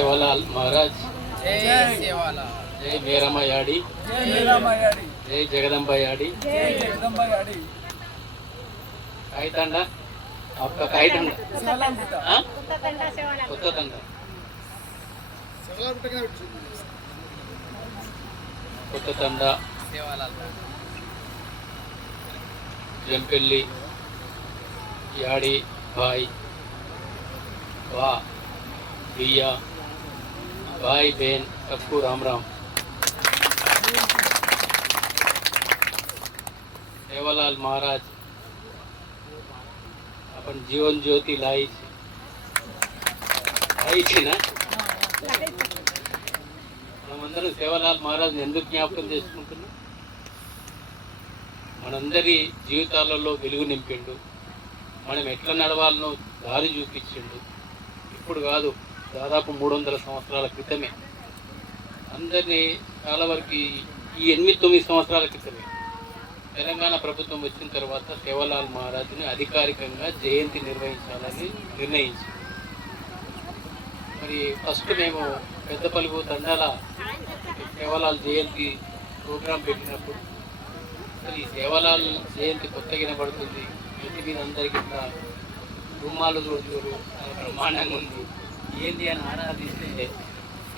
సేవలాల్ మహారాజ్. జై మేరమ్మ యాడి జై జగదంబ యాడి కాగితండ? ఒక్క కాగితండ. కొత్త తండ కొత్త తండ జంపెల్లి. యాడి బాయ్. వా. బియ్యా బాయ్ బేన్ અક્કુ రామ్ రామ్ સેવાલાલ మహారాజ్ આપણ జీవన్ జ్యోతి લાવી છે మనమందరం సేవలాల్ మహారాజ్ ఎందుకు జ్ఞాపకం చేసుకుంటున్నాం? మనందరి జీవితాలలో వెలుగు నింపిండు. మనం ఎట్లా నడవాలనో దారి చూపించిండు. ఇప్పుడు కాదు దాదాపు మూడు వందల సంవత్సరాల క్రితమే. అందరినీ చాలా వరకు ఈ- ఎనిమిది తొమ్మిది సంవత్సరాల క్రితమే. తెలంగాణ ప్రభుత్వం వచ్చిన తర్వాత సేవలాల్ మహారాజుని అధికారికంగా జయంతి నిర్వహించాలని నిర్ణయించింది. మరి ఫస్ట్ మేము పెద్దపల్లి తండాల సేవలాల్ జయంతి ప్రోగ్రాం పెట్టినప్పుడు అసలు ఈ సేవలాల్ జయంతి కొత్తగా వినబడుతుంది. ఇంటి మీద అందరికీ రుమాలు చూడరు ప్రమాణంగా బ్రహ్మాండంగా ఉంది. ఏంటి అని ఆరాధిస్తే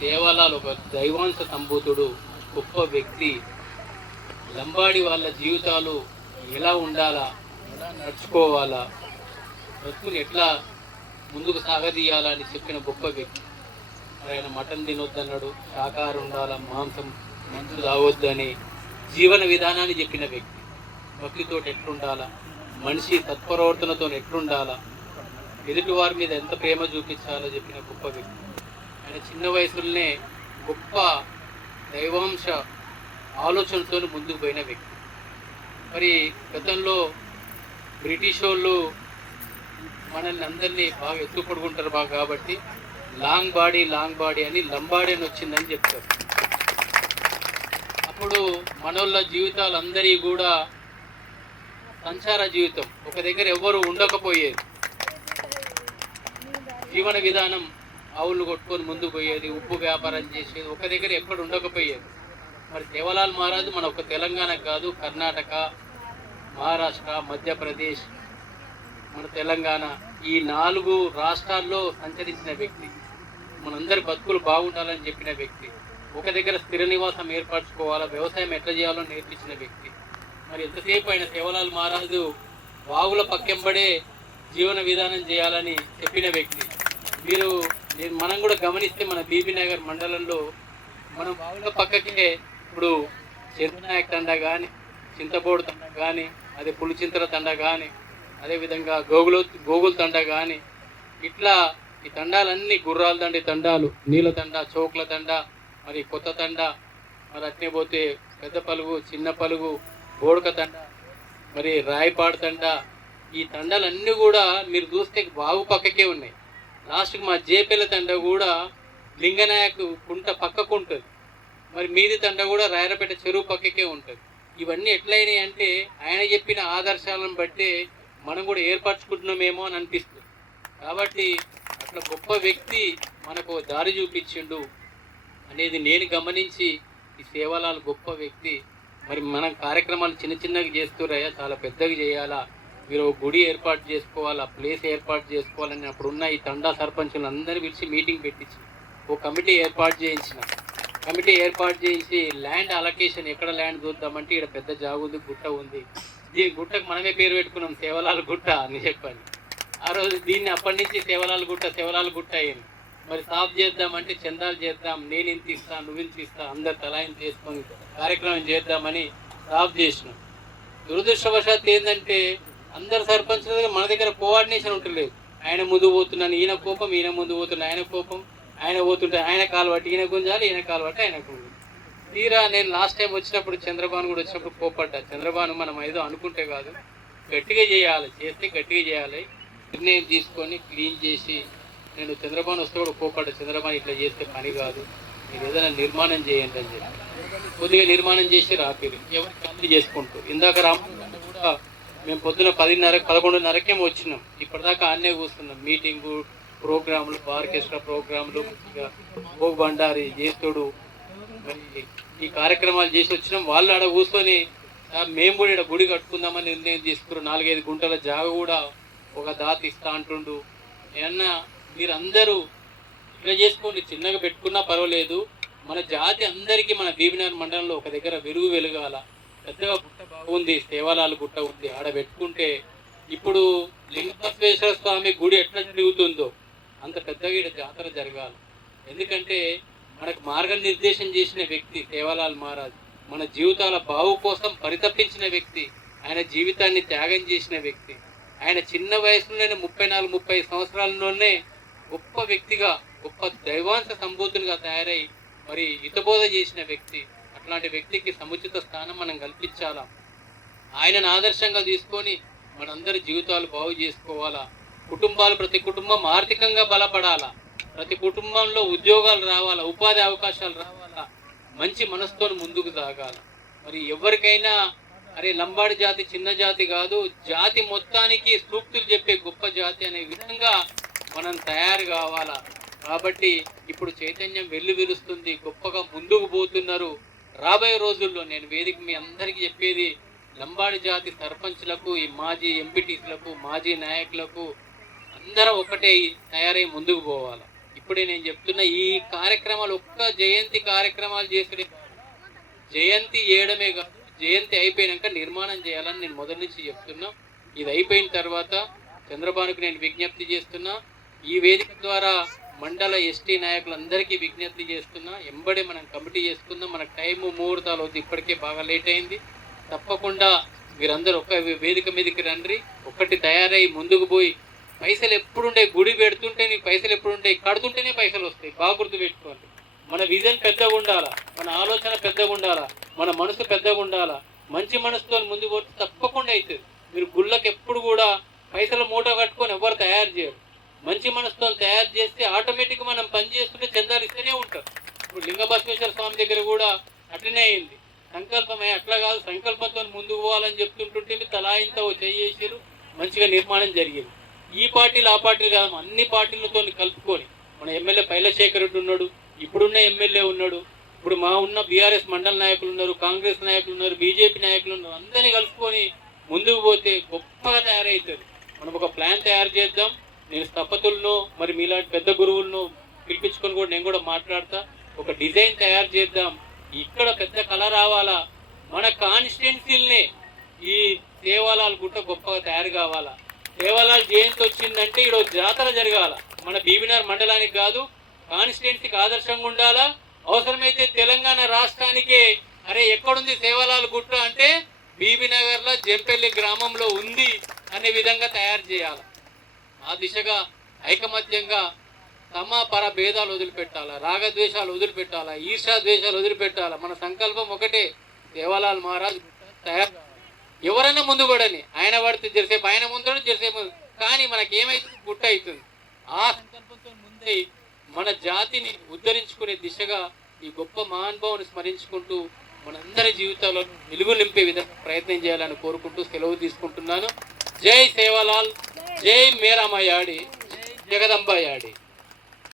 దేవాలయాలు ఒక దైవాంశ సంభూతుడు గొప్ప వ్యక్తి. లంబాడి వాళ్ళ జీవితాలు ఎలా ఉండాలా ఎలా నడుచుకోవాలా బ్రతుకుని ఎట్లా ముందుకు సాగదీయాలని చెప్పిన గొప్ప వ్యక్తి. ఆయన మటన్ తినొద్దన్నాడు శాకాహారం ఉండాలా మాంసం మందులు తాగొద్దని జీవన విధానాన్ని చెప్పిన వ్యక్తి. భక్తితో ఎట్లుండాలా మనిషి తత్పరవర్తనతో ఎట్లుండాలా ఎదుటి వారి మీద ఎంత ప్రేమ చూపించాలో చెప్పిన గొప్ప వ్యక్తి. ఆయన చిన్న వయసులోనే గొప్ప దైవాంశ ఆలోచనతో ముందుకు పోయిన వ్యక్తి. మరి గతంలో బ్రిటిష్ వాళ్ళు మనల్ని అందరినీ బాగా ఎత్తు పడుకుంటారు బాగా కాబట్టి లాంగ్ బాడీ లాంగ్ బాడీ అని లంబాడీ అని వచ్చిందని చెప్తారు. అప్పుడు మనోళ్ళ జీవితాలు అందరి కూడా సంచార జీవితం. ఒక దగ్గర ఎవరు ఉండకపోయేది. జీవన విధానం ఆవులు కొట్టుకొని ముందుకు పోయేది ఉప్పు వ్యాపారం చేసేది ఒక దగ్గర ఎక్కడ ఉండకపోయేది. మరి దేవలాల్ మహారాజు మన ఒక తెలంగాణ కాదు కర్ణాటక మహారాష్ట్ర మధ్యప్రదేశ్ మన తెలంగాణ ఈ నాలుగు రాష్ట్రాల్లో సంచరించిన వ్యక్తి. మనందరి బతుకులు బాగుండాలని చెప్పిన వ్యక్తి. ఒక దగ్గర స్థిర నివాసం ఏర్పరచుకోవాలా వ్యవసాయం ఎట్లా చేయాలో నేర్పించిన వ్యక్తి. మరి ఎంతసేపు ఆయన సేవలాల్ మహారాజు బావుల పక్కెంబడే జీవన విధానం చేయాలని చెప్పిన వ్యక్తి. మీరు నేను మనం కూడా గమనిస్తే మన బీబీ నగర్ మండలంలో మనం బావుల పక్కకే ఇప్పుడు చంద్రనాయక్ తండ కానీ చింతబోడు తండ కానీ అదే పులిచింతల తండ కానీ అదేవిధంగా గోగులు గోగుల తండ కానీ ఇట్లా ఈ తండాలన్నీ గుర్రాల దండి తండాలు నీళ్ళ తండ చోట్ల తండ మరి కొత్త తండ మరి అట్నే పోతే పెద్ద పలుగు చిన్న పలుగు బోడక తండ మరి రాయపాడు తండ ఈ తండాలన్నీ కూడా మీరు చూస్తే బాగు పక్కకే ఉన్నాయి. లాస్ట్కి మా జేపేల తండ కూడా లింగనాయకు కుంట పక్కకు ఉంటుంది. మరి మీది తండ కూడా రాయరపేట చెరువు పక్కకే ఉంటుంది. ఇవన్నీ ఎట్లయినాయి అంటే ఆయన చెప్పిన ఆదర్శాలను బట్టి మనం కూడా ఏర్పరచుకుంటున్నామేమో అని అనిపిస్తుంది. కాబట్టి అట్లా గొప్ప వ్యక్తి మనకు దారి చూపించిండు అనేది నేను గమనించి ఈ సేవలాలు గొప్ప వ్యక్తి. మరి మనం కార్యక్రమాలు చిన్న చిన్నగా చేస్తురయ్యా చాలా పెద్దగా చేయాలా? మీరు ఒక గుడి ఏర్పాటు చేసుకోవాలా ప్లేస్ ఏర్పాటు చేసుకోవాలని అప్పుడు ఉన్న ఈ తండా సర్పంచులు అందరూ పిలిచి మీటింగ్ పెట్టించి ఓ కమిటీ ఏర్పాటు చేయించిన. కమిటీ ఏర్పాటు చేయించి ల్యాండ్ అలొకేషన్ ఎక్కడ ల్యాండ్ చూద్దామంటే ఇక్కడ పెద్ద జాగు ఉంది గుట్ట ఉంది. దీని గుట్టకు మనమే పేరు పెట్టుకున్నాం సేవలాల గుట్ట అని చెప్పాలి ఆ రోజు దీన్ని అప్పటి నుంచి సేవలాల గుట్ట సేవలాల గుట్ట అయింది. మరి సాఫ్ చేద్దామంటే చందాలు చేద్దాం నేను ఇంత ఇస్తా నువ్వు ఇంత ఇస్తా అందరు తలా చేసుకొని కార్యక్రమం చేద్దామని సాఫ్ చేసినాం. దురదృష్టవశాత్తు ఏంటంటే అందరు సర్పంచుల దగ్గర మన దగ్గర కోఆర్డినేషన్ ఉంటలేదు ఆయన ముందు పోతున్నాను ఈయన కోపం ఈయన ముందు పోతున్నా ఆయన కోపం. ఆయన పోతుంటే ఆయన కాలు పట్టి ఈయన గుంజాలి ఈయన కాలు పట్టి ఆయన గుంజాలి. తీరా నేను లాస్ట్ టైం వచ్చినప్పుడు చంద్రబాను కూడా వచ్చినప్పుడు కోపడ్డా చంద్రబాను మనం ఏదో అనుకుంటే కాదు. గట్టిగా చేయాలి చేస్తే గట్టిగా చేయాలి. నిర్ణయం తీసుకొని క్లీన్ చేసి నేను చంద్రబాను వస్తే కూడా కోపడ్డా చంద్రబాను ఇట్లా చేస్తే పని కాదు. మీరు ఏదైనా నిర్మాణం చేయండి అని చెప్పి. కొద్దిగా నిర్మాణం చేసి రాపిరు. ఎవరికి ఖాళీ చేసుకుంటూ ఇందాక రామన్న కూడా మేము పొద్దున పదిన్నర పదకొండున్నరకే వచ్చినాం. ఇప్పటిదాకా ఆడనే కూర్చున్నాం. మీటింగు ప్రోగ్రాంలు ఆర్కెస్ట్రా ప్రోగ్రాంలు భోగ్ బండారి చేస్తుడు మరి ఈ కార్యక్రమాలు చేసి వచ్చినాం. వాళ్ళు ఆడ కూర్చొని మేము కూడా ఇక్కడ గుడి కట్టుకుందామని నిర్ణయం తీసుకున్నారు. నాలుగైదు గుంటల జాగ కూడా ఒక దాత ఇస్తా అంటుండు. ఏమన్నా మీరందరూ ఇట్లా చేసుకోండి. చిన్నగా పెట్టుకున్నా పర్వాలేదు. మన జాతి అందరికీ మన బీబీనార్ మండలంలో ఒక దగ్గర వెలుగు వెలగాల. పెద్దగా గుట్ట బాగుంది సేవాలాలు గుట్ట ఉంది. ఆడ పెట్టుకుంటే ఇప్పుడు లింగబసవేశ్వర స్వామి గుడి ఎట్లా జరుగుతుందో అంత పెద్దగా ఇక్కడ జాతర జరగాలి. ఎందుకంటే మనకు మార్గనిర్దేశం చేసిన వ్యక్తి సేవాలాల్ మహారాజ్ మన జీవితాల బావు కోసం పరితపించిన వ్యక్తి ఆయన జీవితాన్ని త్యాగం చేసిన వ్యక్తి. ఆయన చిన్న వయసులోనే ముప్పై నాలుగు ముప్పై సంవత్సరాలలోనే గొప్ప వ్యక్తిగా గొప్ప దైవాంశ సంభూతునిగా తయారై మరి హితబోధ చేసిన వ్యక్తి. అట్లాంటి వ్యక్తికి సముచిత స్థానం మనం కల్పించాలా? ఆయనను ఆదర్శంగా తీసుకొని మనందరి జీవితాలు బాగు చేసుకోవాలా? కుటుంబాలు ప్రతి కుటుంబం ఆర్థికంగా బలపడాలా? ప్రతి కుటుంబంలో ఉద్యోగాలు రావాలా? ఉపాధి అవకాశాలు రావాలా? మంచి మనసుతో ముందుకు సాగాల? మరి ఎవరికైనా అరే లంబాడి జాతి చిన్న జాతి కాదు జాతి మొత్తానికి సూక్తులు చెప్పే గొప్ప జాతి అనే విధంగా మనం తయారు కావాలా? కాబట్టి ఇప్పుడు చైతన్యం వెల్లు వెలుస్తుంది గొప్పగా ముందుకు పోతున్నారు. రాబోయే రోజుల్లో నేను వేదిక మీ అందరికీ చెప్పేది లంబాడి జాతి సర్పంచ్లకు ఈ మాజీ ఎంపీటీసీలకు మాజీ నాయకులకు అందరం ఒకటే తయారై ముందుకు పోవాలి. ఇప్పుడే నేను చెప్తున్న ఈ కార్యక్రమాలు ఒక్క జయంతి కార్యక్రమాలు చేసుకునే జయంతి చేయడమే కాదు జయంతి అయిపోయాక నిర్మాణం చేయాలని నేను మొదటి నుంచి చెప్తున్నా. ఇది అయిపోయిన తర్వాత చంద్రబాబుకు నేను విజ్ఞప్తి చేస్తున్నా. ఈ వేదిక ద్వారా మండల ఎస్టీ నాయకులందరికీ విజ్ఞప్తి చేస్తున్నా ఎంబడి మనం కమిటీ చేసుకుందాం. మనకు టైము ముహూర్తాలు వద్దు ఇప్పటికే బాగా లేట్ అయింది. తప్పకుండా మీరందరూ ఒక వేదిక మీదకి రండి. ఒక్కటి తయారై ముందుకు పోయి పైసలు ఎప్పుడుండే గుడి పెడుతుంటే నీకు పైసలు ఎప్పుడుంటాయి కడుతుంటేనే పైసలు వస్తాయి. బాగా గుర్తు పెట్టుకోండి. మన విజన్ పెద్దగా ఉండాలా? మన ఆలోచన పెద్దగా ఉండాలా? మన మనసు పెద్దగా ఉండాలా? మంచి మనసుతో ముందు పోతే తప్పకుండా అవుతుంది. మీరు గుళ్ళకి ఎప్పుడు కూడా పైసలు మూట కట్టుకొని ఎవరు తయారు చేయరు. మంచి మనసుతో తయారు చేస్తే ఆటోమేటిక్గా మనం పని చేస్తుంటే చందాలు ఇస్తూనే ఉంటారు. ఇప్పుడు లింగభస్మేశ్వర స్వామి దగ్గర కూడా అట్లనే అయింది. సంకల్పమే అట్లా కాదు సంకల్పంతో ముందుకు పోవాలని చెప్తుంటుంటే తలా ఇంత ఓ మంచిగా నిర్మాణం జరిగింది. ఈ పార్టీలు ఆ పార్టీలు కాదు అన్ని పార్టీలతో కలుపుకొని మన ఎమ్మెల్యే పైలశేఖర్ రెడ్డి ఉన్నాడు ఇప్పుడున్న ఎమ్మెల్యే ఉన్నాడు ఇప్పుడు మా ఉన్న బీఆర్ఎస్ మండల నాయకులు ఉన్నారు కాంగ్రెస్ నాయకులు ఉన్నారు బీజేపీ నాయకులు ఉన్నారు అందరినీ కలుపుకొని ముందుకు పోతే గొప్పగా తయారవుతుంది మనం ఒక ప్లాన్ తయారు చేద్దాం నేను స్థపతులను మరి మీలాంటి పెద్ద గురువులను పిలిపించుకొని కూడా నేను కూడా మాట్లాడతా. ఒక డిజైన్ తయారు చేద్దాం. ఇక్కడ పెద్ద కళ రావాలా? మన కాన్స్టిట్యున్సీల్ని ఈ దేవాలయాలు గుట్ట గొప్పగా తయారు కావాలా? దేవాలయాలు జయంతి వచ్చిందంటే ఈరోజు జాతర జరగాల. మన బీబీనార్ మండలానికి కాదు కాన్స్టిట్యున్సీకి ఆదర్శంగా ఉండాలా? అవసరమైతే తెలంగాణ రాష్ట్రానికే. అరే ఎక్కడుంది సేవలాల్ గుట్ట అంటే బీబీనగర్లో జంపెల్లి గ్రామంలో ఉంది అనే విధంగా తయారు చేయాలి. ఆ దిశగా ఐకమత్యంగా తమ పర భేదాలు వదిలిపెట్టాలా రాగద్వేషాలు వదిలిపెట్టాలా ఈర్షా ద్వేషాలు వదిలిపెట్టాలా? మన సంకల్పం ఒకటే దేవాలాల్ మహారాజ్ తయారు ఎవరైనా ముందు పడని ఆయన పడితే జరిసేపు ఆయన ముందు జరిసేపు కానీ మనకి ఏమైతుంది గుట్ట అవుతుంది. ఆ సంకల్పంతో ముందే మన జాతిని ఉద్ధరించుకునే దిశగా ఈ గొప్ప మహానుభావుని స్మరించుకుంటూ మనందరి జీవితాల్లో వెలుగు నింపే విధంగా ప్రయత్నం చేయాలని కోరుకుంటూ సెలవు తీసుకుంటున్నాను. జై సేవలాల్. జై మేరామయాడి జై జగదంబయాడి